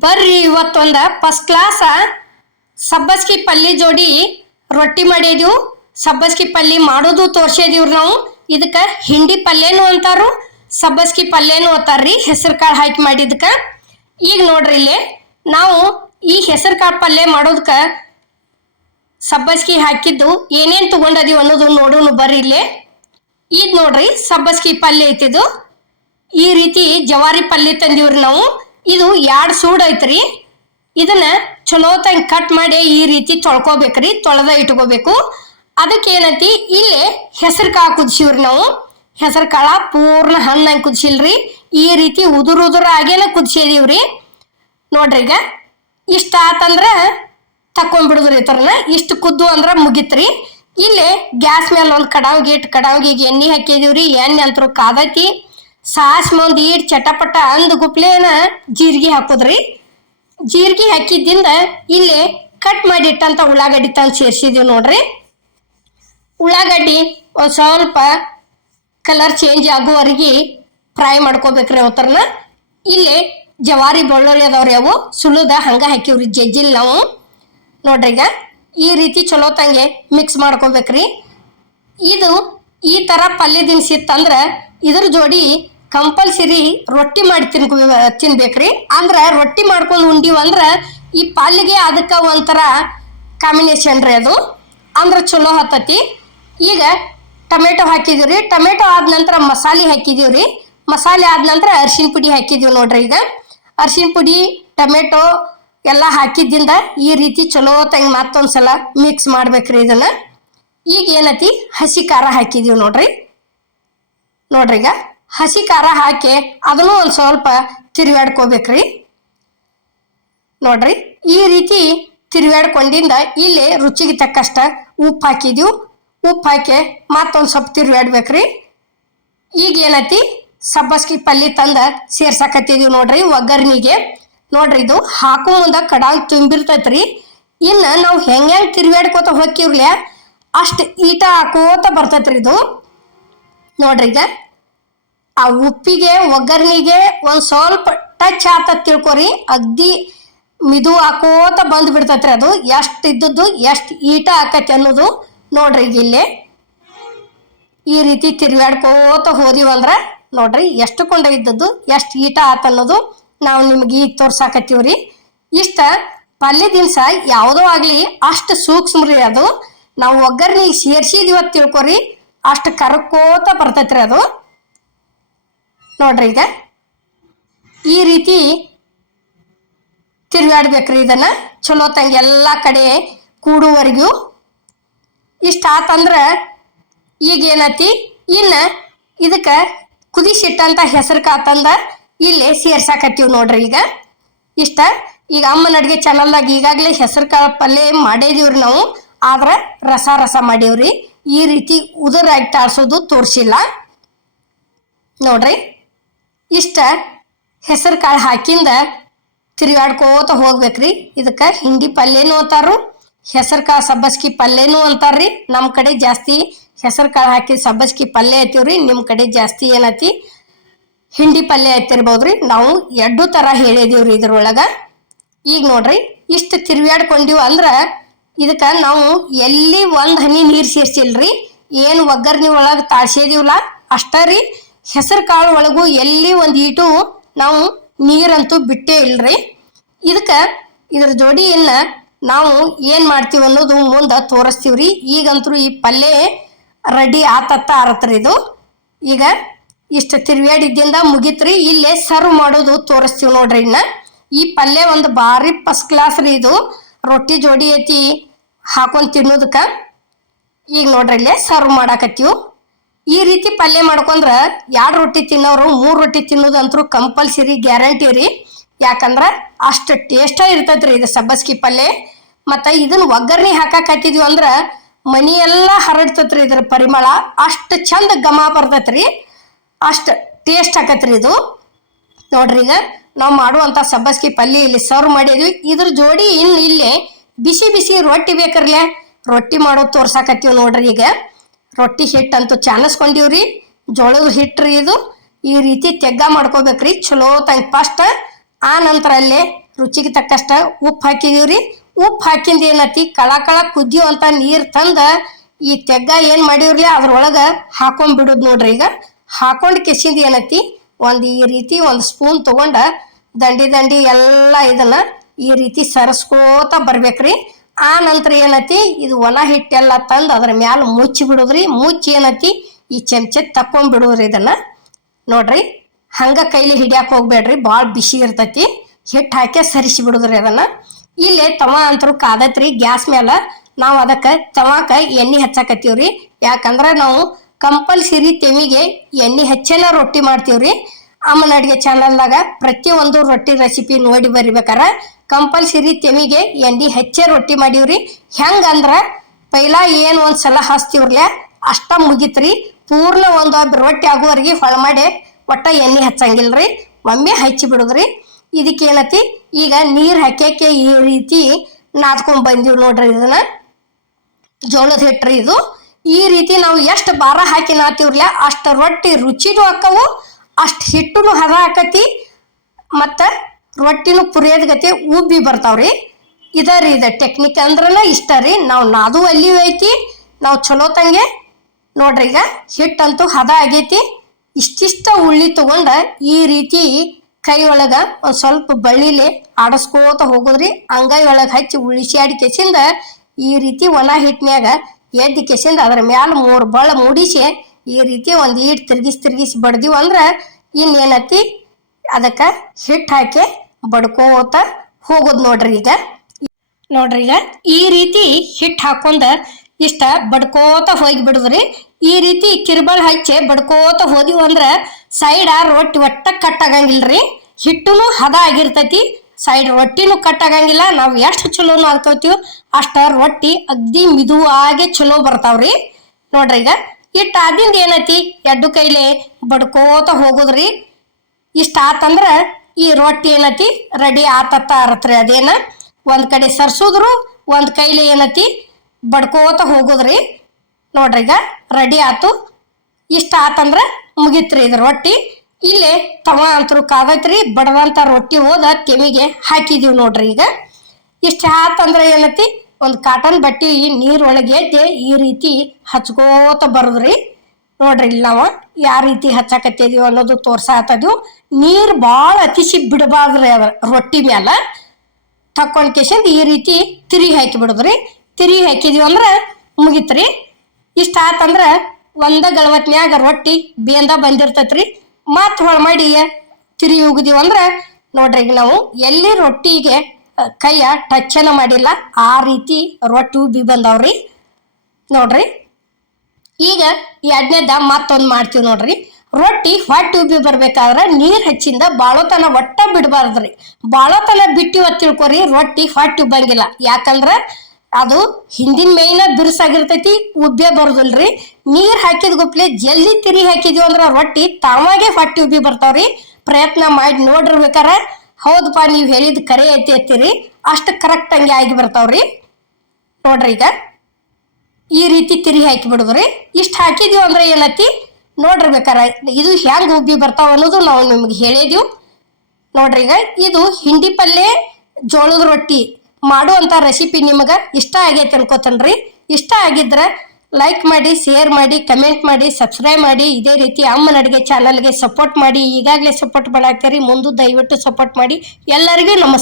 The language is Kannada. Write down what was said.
ಬರ್ರಿ ಇವತ್ತೊಂದ ಫಸ್ಟ್ ಕ್ಲಾಸ್ ಸಬ್ಬಸ್ಗಿ ಪಲ್ಯ ಜೋಡಿ ರೊಟ್ಟಿ ಮಾಡಿದ್ವು ಸಬ್ಬಸ್ಗಿ ಪಲ್ಯ ಮಾಡೋದು ತೋರ್ಸಿದೀವ್ರಿ ನಾವು. ಇದಕ್ಕ ಹಿಂಡಿ ಪಲ್ಯನು ಅಂತಾರು, ಸಬ್ಬಸ್ಗಿ ಪಲ್ಯನು ಅಂತಾರ್ರಿ, ಹೆಸರು ಕಾಳು ಹಾಕಿ ಮಾಡಿದ್ಕ. ಈಗ ನೋಡ್ರಿ ಇಲ್ಲಿ, ನಾವು ಈ ಹೆಸರು ಕಾಳು ಪಲ್ಯ ಮಾಡೋದಕ್ಕ ಸಬ್ಬಸ್ಗಿ ಹಾಕಿದ್ದು ಏನೇನು ತಗೊಂಡದೀವಿ ಅನ್ನೋದು ನೋಡೋಣ ಬರ್ರಿ ಇಲ್ಲಿ. ಈಗ ನೋಡ್ರಿ, ಸಬ್ಬಸ್ಗಿ ಪಲ್ಯ ಐತಿದು. ಈ ರೀತಿ ಜವಾರಿ ಪಲ್ಯ ತಂದಿವ್ರಿ ನಾವು. ಇದು ಎರಡು ಸೂಡ್ ಐತ್ರಿ. ಇದನ್ನ ಚಲೋ ತಂಗ್ ಕಟ್ ಮಾಡಿ ಈ ರೀತಿ ತೊಳ್ಕೊಬೇಕ್ರಿ, ತೊಳೆದ ಇಟ್ಕೋಬೇಕು. ಅದಕ್ಕೆ ಏನೈತಿ, ಇಲ್ಲಿ ಹೆಸರು ಕಾಳು ಕುದಿಸಿವ್ರಿ ನಾವು. ಹೆಸರು ಕಾಳ ಪೂರ್ಣ ಹಣ್ಣಂಗೆ ಕುದಿಸಿಲ್ರಿ. ಈ ರೀತಿ ಉದುರು ಉದುರು ಆಗೇನ ಕುದಿಸಿದೀವ್ರಿ. ನೋಡ್ರಿ ಈಗ, ಇಷ್ಟ ಆತಂದ್ರ ತಕೊಂಡ್ಬಿಡುದ್ರಿ ಈ ಥರನ ಇಷ್ಟು ಕುದ್ದು ಅಂದ್ರ ಮುಗಿತ್ರಿ. ಇಲ್ಲಿ ಗ್ಯಾಸ್ ಮೇಲೆ ಒಂದು ಕಡಾವಿಗೆ ಇಟ್ಟು ಕಡಾವಿಗೆ ಎಣ್ಣೆ ಹಾಕಿದೀವ್ರಿ. ಎಣ್ಣೆ ಅಂತರೂ ಕಾದೈತಿ ಸಾಸ್ ಮುಂದ್ ಈಟ್ ಚಟಪಟ ಅಂದ್ ಗುಪ್ಲೇನ ಜೀರಿಗೆ ಹಾಕೋದ್ರಿ. ಜೀರಿಗೆ ಹಾಕಿದ್ದಿಂದ ಇಲ್ಲಿ ಕಟ್ ಮಾಡಿ ಇಟ್ಟಂತ ಉಳ್ಳಾಗಡ್ಡಿ ತಂದು ಸೇರಿಸಿದೀವಿ ನೋಡ್ರಿ. ಉಳ್ಳಾಗಡ್ಡಿ ಒಂದು ಸ್ವಲ್ಪ ಕಲರ್ ಚೇಂಜ್ ಆಗುವವರೆಗೆ ಫ್ರೈ ಮಾಡ್ಕೋಬೇಕ್ರಿ ಅವತ್ತರನ. ಇಲ್ಲಿ ಜವಾರಿ ಬೆಳ್ಳುಳ್ಳಿ ಅದಾವ್ರಿ ಅವು ಸುಳುದ ಹಂಗ ಹಾಕಿವ್ರಿ ಜಜ್ಜಿಲ್ ನಾವು. ನೋಡ್ರಿ ಈಗ ಈ ರೀತಿ ಚಲೋ ತಂಗೆ ಮಿಕ್ಸ್ ಮಾಡ್ಕೋಬೇಕ್ರಿ. ಇದು ಈ ಥರ ಪಲ್ಯ ದಿನಸಿತ್ತಂದ್ರೆ ಇದ್ರ ಜೋಡಿ ಕಂಪಲ್ಸರಿ ರೊಟ್ಟಿ ಮಾಡಿ ತಿನ್, ತಿನ್ಬೇಕ್ರಿ. ಅಂದ್ರ ರೊಟ್ಟಿ ಮಾಡ್ಕೊಂಡು ಉಂಡಿವ್ ಅಂದ್ರ ಈ ಪಾಲಿಗೆ ಅದಕ್ಕೆ ಒಂಥರ ಕಾಂಬಿನೇಷನ್ ರೀ ಅದು. ಅಂದ್ರೆ ಚಲೋ ಹತ್ತತಿ. ಈಗ ಟೊಮೆಟೊ ರೀ ಟೊಮೆಟೊ ಆದ ನಂತರ ಮಸಾಲೆ ಹಾಕಿದೀವ್ರಿ. ಮಸಾಲೆ ಆದ ನಂತರ ಅರ್ಶಿನ ಪುಡಿ ಹಾಕಿದೀವಿ ನೋಡ್ರಿ ಈಗ. ಅರ್ಶಿನ ಪುಡಿ, ಟೊಮೆಟೊ ಎಲ್ಲ ಹಾಕಿದ್ದಿಂದ ಈ ರೀತಿ ಚಲೋ ತಂಗ್ ಮತ್ತೊಂದ್ಸಲ ಮಿಕ್ಸ್ ಮಾಡ್ಬೇಕ್ರಿ ಇದನ್ನ. ಈಗ ಏನತಿ? ಹಸಿ ಖಾರ ಹಾಕಿದೀವಿ ನೋಡ್ರಿ. ನೋಡ್ರಿ ಈಗ. ಹಸಿ ಖಾರ ಹಾಕಿ ಅದನ್ನು ಒಂದು ಸ್ವಲ್ಪ ತಿರುಗಾಡ್ಕೋಬೇಕ್ರಿ ನೋಡ್ರಿ, ಈ ರೀತಿ ತಿರುಗಾಡ್ಕೊಂಡಿಂದ ಇಲ್ಲಿ ರುಚಿಗೆ ತಕ್ಕಷ್ಟ ಉಪ್ಪು ಹಾಕಿದೀವಿ. ಉಪ್ಪು ಹಾಕಿ ಮತ್ತೊಂದು ಸ್ವಲ್ಪ ತಿರುಗಾಡ್ಬೇಕ್ರಿ ಈಗ ಏನೈತಿ? ಸಬ್ಬಸ್ಗಿ ಪಲ್ಯ ತಂದ ಸೇರ್ಸಾಕತ್ತಿದೀವಿ ನೋಡ್ರಿ ಒಗ್ಗರ್ಣಿಗೆ. ನೋಡ್ರಿ, ಇದು ಹಾಕೋ ಮುಂದ ಕಡಾಲ್ ತುಂಬಿರ್ತೈತ್ರಿ. ಇನ್ನು ನಾವು ಹೆಂಗೆ ಹೆಂಗೆ ತಿರುಗಾಡ್ಕೋತ ಹೋಗಿರ್ಲಿ ಅಷ್ಟು ಈಟ ಹಾಕೋತ ಬರ್ತೈತ್ರಿ ಇದು. ನೋಡ್ರಿ ಈಗ ಆ ಉಪ್ಪಿಗೆ ಒಗ್ಗರ್ನಿಗೆ ಒಂದು ಸ್ವಲ್ಪ ಟಚ್ ಆತ ತಿಳ್ಕೊರಿ. ಅಗ್ದಿ ಮಿದು ಹಾಕೋತ ಬಂದು ಬಿಡ್ತೈತ್ರಿ ಅದು. ಎಷ್ಟು ಇದ್ದದ್ದು ಎಷ್ಟು ಈಟ ಆಕತಿ ಅನ್ನೋದು ನೋಡ್ರಿ ಇಲ್ಲಿ. ಈ ರೀತಿ ತಿರ್ಗಾಡ್ಕೋತ ಹೋದಿವಲ್ರ ನೋಡ್ರಿ ಎಷ್ಟು ಕೊಂಡ ಇದ್ದದ್ದು, ಎಷ್ಟು ಈಟ ಆತ ಅನ್ನೋದು ನಾವು ನಿಮ್ಗೆ ಈಗ ತೋರ್ಸಾಕತ್ತೀವ್ರಿ. ಇಷ್ಟ ಪಲ್ಯ ದಿನಸ ಯಾವುದೋ ಆಗಲಿ ಅಷ್ಟು ಸೂಕ್ಷ್ಮ ರೀ ಅದು. ನಾವು ಒಗ್ಗರ್ನಿಗೆ ಸೇರ್ಸಿದೀವ ತಿಳ್ಕೊರಿ, ಅಷ್ಟು ಕರ್ಕೋತ ಬರ್ತೈತ್ರಿ ಅದು. ನೋಡ್ರಿ ಈಗ. ಈ ರೀತಿ ತಿರುಗಾಡ್ಬೇಕ್ರಿ ಇದನ್ನ. ಚಲೋ ತಂಗ ಎಲ್ಲ ಕಡೆ ಕೂಡುವರೆಗೂ. ಇಷ್ಟ ಆತಂದ್ರೆ ಈಗ ಏನತಿ? ಇನ್ನ ಇದಕ್ಕ ಕುದಿಸಿಟ್ಟಂತ ಹೆಸರು ಕಾತಂದ ಇಲ್ಲಿ ಸೇರ್ಸಾಕತ್ತೀವಿ ನೋಡ್ರಿ ಈಗ. ಇಷ್ಟ? ಈಗ ಅಮ್ಮನ ಅಡುಗೆ ಚಾನಲ್ದಾಗ ಈಗಾಗಲೇ ಹೆಸರು ಕಾಳು ಪಲ್ಯ ಮಾಡಿದೀವ್ರಿ ನಾವು. ಆದ್ರೆ ರಸ ರಸ ಮಾಡೀವ್ರಿ. ಈ ರೀತಿ ಉದುರಾಗಿ ತಾಳ್ಸೋದು ತೋರಿಸಿಲ್ಲ. ನೋಡ್ರಿ. ಇಷ್ಟ ಹೆಸರು ಕಾಳು ಹಾಕಿಂದ ತಿರುಗಾಡ್ಕೋತ ಹೋಗ್ಬೇಕ್ರಿ. ಇದಕ್ಕೆ ಹಿಂಡಿ ಪಲ್ಯನೂ ಅಂತಾರು ಹೆಸರು ಕಾಳು ಸಬ್ಬಸ್ಗಿ ಪಲ್ಯನೂ ಅಂತಾರ್ರಿ. ನಮ್ಮ ಕಡೆ ಜಾಸ್ತಿ ಹೆಸರು ಕಾಳು ಹಾಕಿ ಸಬ್ಬಸ್ಗಿ ಪಲ್ಯ ಐತಿವ್ರಿ ನಿಮ್ಮ ಕಡೆ ಜಾಸ್ತಿ ಏನತಿ? ಹಿಂಡಿ ಪಲ್ಯ ಐತಿರ್ಬೋದ್ರಿ. ನಾವು ಎರಡು ಥರ ಹೇಳಿದೀವ್ರಿ ಇದ್ರೊಳಗ. ಈಗ ನೋಡ್ರಿ, ಇಷ್ಟು ತಿರುಗಾಡ್ಕೊಂಡಿವ್ ಅಂದ್ರೆ ಇದಕ್ಕೆ ನಾವು ಎಲ್ಲಿ ಒಂದು ಹನಿ ನೀರು ಸೇರ್ಸಿಲ್ರಿ, ಏನು ಒಗ್ಗರ್ನಿ ಒಳಗೆ ತಾಳ್ಸಿದೀವಲ್ಲ ಅಷ್ಟೇ ರೀ ಹೆಸರು ಕಾಳು ಒಳಗೂ ಎಲ್ಲಿ ಒಂದು ಈಟು ನಾವು ನೀರಂತೂ ಬಿಟ್ಟೇ ಇಲ್ರಿ. ಇದಕ್ಕೆ ಇದ್ರ ಜೋಡಿ ಇಲ್ಲ ನಾವು ಏನು ಮಾಡ್ತೀವಿ ಅನ್ನೋದು ಮುಂದೆ ತೋರಿಸ್ತೀವಿ ರೀ ಈಗಂತೂ ಈ ಪಲ್ಯ ರೆಡಿ ಆತತ್ತ ಆರತ್ರಿ ಇದು. ಈಗ ಇಷ್ಟು ತಿರ್ವ್ಯಾಡಿದ್ದಿಂದ ಮುಗಿತ್ರಿ. ಇಲ್ಲೇ ಸರ್ವ್ ಮಾಡೋದು ತೋರಿಸ್ತೀವಿ ನೋಡ್ರಿ ಇನ್ನ. ಈ ಪಲ್ಯ ಒಂದು ಭಾರಿ ಫಸ್ಟ್ ಕ್ಲಾಸ್ ರೀ ಇದು. ರೊಟ್ಟಿ ಜೋಡಿ ಐತಿ, ಹಾಕೊಂಡು ತಿನ್ನೋದಕ್ಕ. ಈಗ ನೋಡ್ರಿ ಇಲ್ಲೇ ಸರ್ವ್ ಮಾಡಾಕತ್ತೀವಿ. ಈ ರೀತಿ ಪಲ್ಯ ಮಾಡ್ಕೊಂಡ್ರ ಎರಡು ರೊಟ್ಟಿ ತಿನ್ನೋರು, ಮೂರು ರೊಟ್ಟಿ ತಿನ್ನೋದಂತರೂ ಕಂಪಲ್ಸರಿ ಗ್ಯಾರಂಟಿ ರೀ. ಯಾಕಂದ್ರೆ ಅಷ್ಟು ಟೇಸ್ಟ ಇರ್ತೈತ್ರಿ ಇದು ಸಬ್ಬಸ್ಗಿ ಪಲ್ಯ. ಮತ್ತು ಇದನ್ನ ಒಗ್ಗರಣೆ ಹಾಕಾಕತ್ತಿದ್ವಿ ಅಂದ್ರೆ ಮನಿ ಎಲ್ಲ ಹರಡ್ತೈತ್ರಿ ಇದ್ರ ಪರಿಮಳ. ಅಷ್ಟು ಚಂದ ಘಮ ಬರ್ತೈತ್ರಿ. ಅಷ್ಟು ಟೇಸ್ಟ್ ಆಕತ್ರಿ ಇದು. ನೋಡ್ರಿ ಈಗ ನಾವು ಮಾಡುವಂಥ ಸಬ್ಬಸ್ಗಿ ಪಲ್ಯ ಇಲ್ಲಿ ಸರ್ವ್ ಮಾಡಿದ್ವಿ. ಇದ್ರ ಜೋಡಿ ಇನ್ನು ಇಲ್ಲಿ ಬಿಸಿ ಬಿಸಿ ರೊಟ್ಟಿ ಬೇಕ್ರಲ್ಲ ರೊಟ್ಟಿ ಮಾಡೋದು ತೋರ್ಸಾಕತ್ತೀವಿ ನೋಡ್ರಿ ಈಗ. ರೊಟ್ಟಿ ಹಿಟ್ಟಂತೂ ಚಾನಸ್ಕೊಂಡಿವ್ರಿ ಜೋಳದ ಹಿಟ್ರಿ ಇದು. ಈ ರೀತಿ ತೆಗ್ಗ ಮಾಡ್ಕೋಬೇಕ್ರಿ. ಚಲೋ ತಂಗ ಫಸ್ಟ್ ಆ ನಂತರ ಅಲ್ಲಿ ರುಚಿಗೆ ತಕ್ಕಷ್ಟ ಉಪ್ಪು ಹಾಕಿದೀವ್ರಿ. ಉಪ್ಪು ಹಾಕಿಂದ ಏನತಿ? ಕಳ ಕಳ ಕುದ್ಯೋ ಅಂತ ನೀರು ತಂದ ಈ ತೆಗ್ಗ ಏನು ಮಾಡಿವ್ರಿ ಅದ್ರೊಳಗೆ ಹಾಕೊಂಡ್ಬಿಡೋದು ನೋಡ್ರಿ ಈಗ. ಹಾಕೊಂಡ್ ಕೆಸಿಂದ ಏನತಿ? ಒಂದು ಈ ರೀತಿ ಒಂದು ಸ್ಪೂನ್ ತಗೊಂಡ ದಂಡಿ ದಂಡಿ ಎಲ್ಲ ಇದನ್ನ ಈ ರೀತಿ ಸರಸ್ಕೋತ ಬರ್ಬೇಕ್ರಿ. ಆ ನಂತರ ಏನತಿ? ಇದು ಒಣ ಹಿಟ್ಟೆಲ್ಲ ತಂದು ಅದ್ರ ಮ್ಯಾಲ ಮುಚ್ಚಿ ಬಿಡುದ್ರಿ. ಮುಚ್ಚಿ ಏನತಿ? ಈ ಚಮಚೆ ತಕೊಂಡ್ ಬಿಡುದ್ರಿ ಇದನ್ನ. ನೋಡ್ರಿ, ಹಂಗ ಕೈಲಿ ಹಿಡಿಯಾಕ ಹೋಗ್ಬೇಡ್ರಿ. ಭಾಳ ಬಿಸಿ ಇರ್ತೈತಿ. ಹಿಟ್ಟು ಹಾಕಿ ಸರಿಸಿ ಬಿಡುದ್ರಿ ಅದನ್ನ. ಇಲ್ಲೇ ತವ ಅಂತರೂ ಕಾದತ್ರಿ. ಗ್ಯಾಸ್ ಮ್ಯಾಲ ನಾವು ಅದಕ್ಕೆ ತವಾಕ ಎಣ್ಣೆ ಹಚ್ಚಾಕತ್ತೀವ್ರಿ. ಯಾಕಂದ್ರ ನಾವು ಕಂಪಲ್ಸರಿ ತೆಮಿಗೆ ಎಣ್ಣೆ ಹಚ್ಚೇನ ರೊಟ್ಟಿ ಮಾಡ್ತೀವ್ರಿ. ಅಮ್ಮನ ಅಡುಗೆ ಚಾನಲ್ದಾಗ ಪ್ರತಿಯೊಂದು ರೊಟ್ಟಿ ರೆಸಿಪಿ ನೋಡಿ ಬರಿಬೇಕಾರ. ಕಂಪಲ್ಸರಿ ತೆಮಿಗೆ ಎಂಡಿ ಹೆಚ್ಚೆ ರೊಟ್ಟಿ ಮಾಡೀವ್ರಿ. ಹೆಂಗಂದ್ರ ಪೈಲಾ ಏನು ಒಂದು ಸಲ ಹಚ್ತೀವ್ರಲೆ ಅಷ್ಟ ಮುಗಿತ್ರಿ. ಪೂರ್ಣ ಒಂದು ರೊಟ್ಟಿ ಆಗುವವರೆಗೆ ಹೊಳ ಮಾಡಿ ಒಟ್ಟ ಎಣ್ಣೆ ಹಚ್ಚಂಗಿಲ್ರಿ. ಒಮ್ಮೆ ಹಚ್ಚಿ ಬಿಡುದ್ರಿ. ಇದಕ್ಕೆ ಏನತಿ? ಈಗ ನೀರು ಹಾಕ್ಯಾಕೆ ಈ ರೀತಿ ನಾದ್ಕೊಂಡ್ ಬಂದೀವಿ ನೋಡ್ರಿ ಇದನ್ನ. ಜೋಳದ ಹಿಟ್ರಿ ಇದು. ಈ ರೀತಿ ನಾವು ಎಷ್ಟು ಭಾರ ಹಾಕಿ ನಾತೀವ್ರಲ್ಲ ಅಷ್ಟು ರೊಟ್ಟಿ ರುಚಿನೂ ಹಾಕವು ಅಷ್ಟು ಹಿಟ್ಟುನು ಹದ ಹಾಕತಿ ಮತ್ತು ರೊಟ್ಟಿನೂ ಪುರಿಯೋದ್ ಗತಿ ಉಬ್ಬಿ ಬರ್ತಾವ್ರಿ. ಇದ ರೀ, ಇದ ಟೆಕ್ನಿಕ್ ಅಂದ್ರಲ್ಲ ಇಷ್ಟ ರೀ. ನಾವು ನಾದು ಅಲ್ಲಿ ಐತಿ, ನಾವು ಚಲೋ ತಂಗೆ. ನೋಡ್ರಿ ಈಗ ಹಿಟ್ಟಂತೂ ಹದ ಆಗೈತಿ. ಇಷ್ಟಿಷ್ಟ ಉಳ್ಳಿ ತಗೊಂಡ ಈ ರೀತಿ ಕೈ ಒಳಗ ಒಂದ್ ಸ್ವಲ್ಪ ಬಳ್ಳಿಲಿ ಆಡಸ್ಕೋತ ಹೋಗೋದ್ರಿ. ಅಂಗೈ ಒಳಗ ಹಚ್ಚಿ ಉಳಿಸ್ಯಾಡಿ ಕೆಸಿಂದ ಈ ರೀತಿ ಒಣ ಹಿಟ್ಟಿನ್ಯಾಗ ಎದ್ದು ಕೆಸಿಂದ ಅದ್ರ ಮ್ಯಾಲ ಮೂರು ಬಳ ಮೂಡಿಸಿ ಈ ರೀತಿ ಒಂದು ಈಟ್ ತಿರ್ಗಿಸಿ ತಿರ್ಗಿಸಿ ಬಡ್ದೀವಿ ಅಂದ್ರೆ ಇನ್ನೇನತಿ ಅದಕ್ಕ ಹಿಟ್ ಹಾಕಿ ಬಡ್ಕೋತ ಹೋಗೋದು ನೋಡ್ರಿ ಈಗ. ನೋಡ್ರಿ ಈಗ ಈ ರೀತಿ ಹಿಟ್ ಹಾಕೊಂಡ ಇಷ್ಟ ಬಡ್ಕೋತ ಹೋಗಿ ಬಿಡುದ್ರಿ. ಈ ರೀತಿ ಕಿರ್ಬಲ್ ಹಚ್ಚಿ ಬಡ್ಕೋತ ಹೋದಿವ್ ಅಂದ್ರ ಸೈಡ್ ರೊಟ್ಟಿ ಒಟ್ಟ ಕಟ್ ಆಗಂಗಿಲ್ರಿ. ಹಿಟ್ಟುನು ಹದ ಆಗಿರ್ತೈತಿ. ಸೈಡ್ ರೊಟ್ಟಿನೂ ಕಟ್ ಆಗಂಗಿಲ್ಲ. ನಾವು ಎಷ್ಟು ಚಲೋ ನಾದ್ಕೋತೀವಿ ಅಷ್ಟ ರೊಟ್ಟಿ ಅಗ್ದಿ ಮಿದುವಾಗೆ ಚಲೋ ಬರ್ತಾವ್ರಿ. ನೋಡ್ರಿ ಈಗ ಹಿಟ್ಟು ಆದಿಂದ ಏನೈತಿ? ಎಡ್ಡು ಕೈಲಿ ಬಡ್ಕೋತ ಹೋಗುದ್ರಿ. ಇಷ್ಟ ಆತಂದ್ರ ಈ ರೊಟ್ಟಿ ಏನತಿ? ರೆಡಿ ಆತತ್ತ ಅರತ್ರಿ ಅದೇನ? ಒಂದ್ ಕಡೆ ಸರ್ಸುದ್ರು, ಒಂದ್ ಕೈಲಿ ಏನತಿ? ಬಡ್ಕೋತ ಹೋಗುದ್ರಿ. ನೋಡ್ರಿ ಈಗ ರೆಡಿ ಆತು. ಇಷ್ಟ ಆತಂದ್ರ ಮುಗಿತ್ರಿ ಇದ್ರ ರೊಟ್ಟಿ. ಇಲ್ಲಿ ತವ ಅಂತರು ಕಾದೈತ್ರಿ ಬಡದಂತ ರೊಟ್ಟಿ ಹೋದ ತೆಮಿಗೆ ಹಾಕಿದೀವಿ ನೋಡ್ರಿ ಈಗ. ಇಷ್ಟ ಆತಂದ್ರ ಏನತಿ? ಒಂದು ಕಾಟನ್ ಬಟ್ಟಿ ನೀರ್ ಒಳಗೆ ಎದ್ದೆ ಈ ರೀತಿ ಹಚ್ಕೋತ ಬರುದ್ರಿ. ನೋಡ್ರಿ ಇಲ್ಲಿ ನಾವು ಯಾವ ರೀತಿ ಹಚ್ಚಾಕತ್ತಿದೀವಿ ಅನ್ನೋದು ತೋರ್ಸಾತದ್ವು ನೀರ್ ಭಾಳ ಅತಿಸಿ ಬಿಡಬಾರ್ದ್ರಿ ಅದ್ರ ರೊಟ್ಟಿ ಮ್ಯಾಲ. ತಕ್ಕೊಂಡ್ ಕೇಸಿಂದ ಈ ರೀತಿ ತಿರಿ ಹಾಕಿ ಬಿಡುದ್ರಿ. ತಿರಿ ಹಾಕಿದೀವಿ ಅಂದ್ರೆ ಮುಗಿತ್ರಿ. ಇಷ್ಟ ಆತಂದ್ರೆ ಒಂದ ಗಳವತ್ನ್ಯಾಗ ರೊಟ್ಟಿ ಬೇಂದ ಬಂದಿರ್ತೈತ್ರಿ. ಮತ್ ಹೊಳ ಮಾಡಿ ತಿರಿ ಉಗಿದೀವಿ ಅಂದ್ರ ನೋಡ್ರಿ, ಈಗ ನಾವು ಎಲ್ಲಿ ರೊಟ್ಟಿಗೆ ಕೈಯ ಟಚ್ ಮಾಡಿಲ್ಲ, ಆ ರೀತಿ ರೊಟ್ಟಿ ಉಬ್ಬಿ ಬಂದವ್ರಿ. ನೋಡ್ರಿ. ಈಗ ಎರಡನೇದ ಮತ್ತೊಂದು ಮಾಡ್ತೀವಿ ನೋಡ್ರಿ. ರೊಟ್ಟಿ ಹೊಟ್ಟೆ ಉಬ್ಬಿ ಬರ್ಬೇಕಾದ್ರೆ ನೀರ್ ಹಚ್ಚಿಂದ ಬಾಳೋತನ ಒಟ್ಟ ಬಿಡಬಾರ್ದ್ರಿ. ಬಾಳೋತನ ಬಿಟ್ಟಿವ ತಿಳ್ಕೊರಿ, ರೊಟ್ಟಿ ಹೊಟ್ಟೆ ಉಬ್ಬಂಗಿಲ್ಲ. ಯಾಕಂದ್ರೆ ಅದು ಹಿಂದಿನ ಮೇಯ್ನ ಬಿರುಸಾಗಿರ್ತೈತಿ, ಉಬ್ಬೆ ಬರೋದಿಲ್ರಿ. ನೀರ್ ಹಾಕಿದ ಗುಪ್ಲೆ ಜಲ್ದಿ ತಿರಿ ಹಾಕಿದ್ವಿ ಅಂದ್ರ ರೊಟ್ಟಿ ತಾವಾಗೆ ಹೊಟ್ಟೆ ಉಬ್ಬಿ ಬರ್ತಾವ್ರಿ. ಪ್ರಯತ್ನ ಮಾಡಿ ನೋಡಿರ್ಬೇಕಾರ ಹೌದಪ್ಪ ನೀವು ಹೇಳಿದ್ ಕರೆ ಐತಿ ಅಂತೀರಿ. ಅಷ್ಟು ಕರೆಕ್ಟ್ ಹಂಗೆ ಆಗಿ ಬರ್ತಾವ್ರಿ. ನೋಡ್ರಿ ಈಗ. ಈ ರೀತಿ ತಿರಿ ಹಾಕಿ ಬಿಡುದ್ರಿ. ಇಷ್ಟು ಹಾಕಿದೀವಿ ಅಂದ್ರೆ ಏನತಿ ನೋಡ್ರಿ ಬೇಕಾರ, ಇದು ಹೆಂಗ್ ಉಬ್ಬಿ ಬರ್ತಾವ ಅನ್ನೋದು ನಾವು ನಿಮ್ಗೆ ಹೇಳಿದೀವಿ ನೋಡ್ರಿ ಈಗ, ಇದು ಹಿಂಡಿ ಪಲ್ಯ ಜೋಳದ ರೊಟ್ಟಿ ಮಾಡುವಂತ ರೆಸಿಪಿ ನಿಮಗೆ ಇಷ್ಟ ಆಗೈತೆ ಅನ್ಕೋತನ್ರಿ. ಇಷ್ಟ ಆಗಿದ್ರೆ ಲೈಕ್ ಮಾಡಿ ಶೇರ್ ಮಾಡಿ ಕಮೆಂಟ್ ಮಾಡಿ ಸಬ್ಸ್ಕ್ರೈಬ್ ಮಾಡಿ. ಇದೇ ರೀತಿ ಅಮ್ಮನ ಅಡುಗೆ ಚಾನಲ್ಗೆ ಸಪೋರ್ಟ್ ಮಾಡಿ. ಈಗಾಗಲೇ ಸಪೋರ್ಟ್ ಮಾಡಾಕ್ತೀರಿ. ಮುಂದೆ ದಯವಿಟ್ಟು ಸಪೋರ್ಟ್ ಮಾಡಿ. ಎಲ್ಲರಿಗೂ ನಮಸ್ಕಾರ.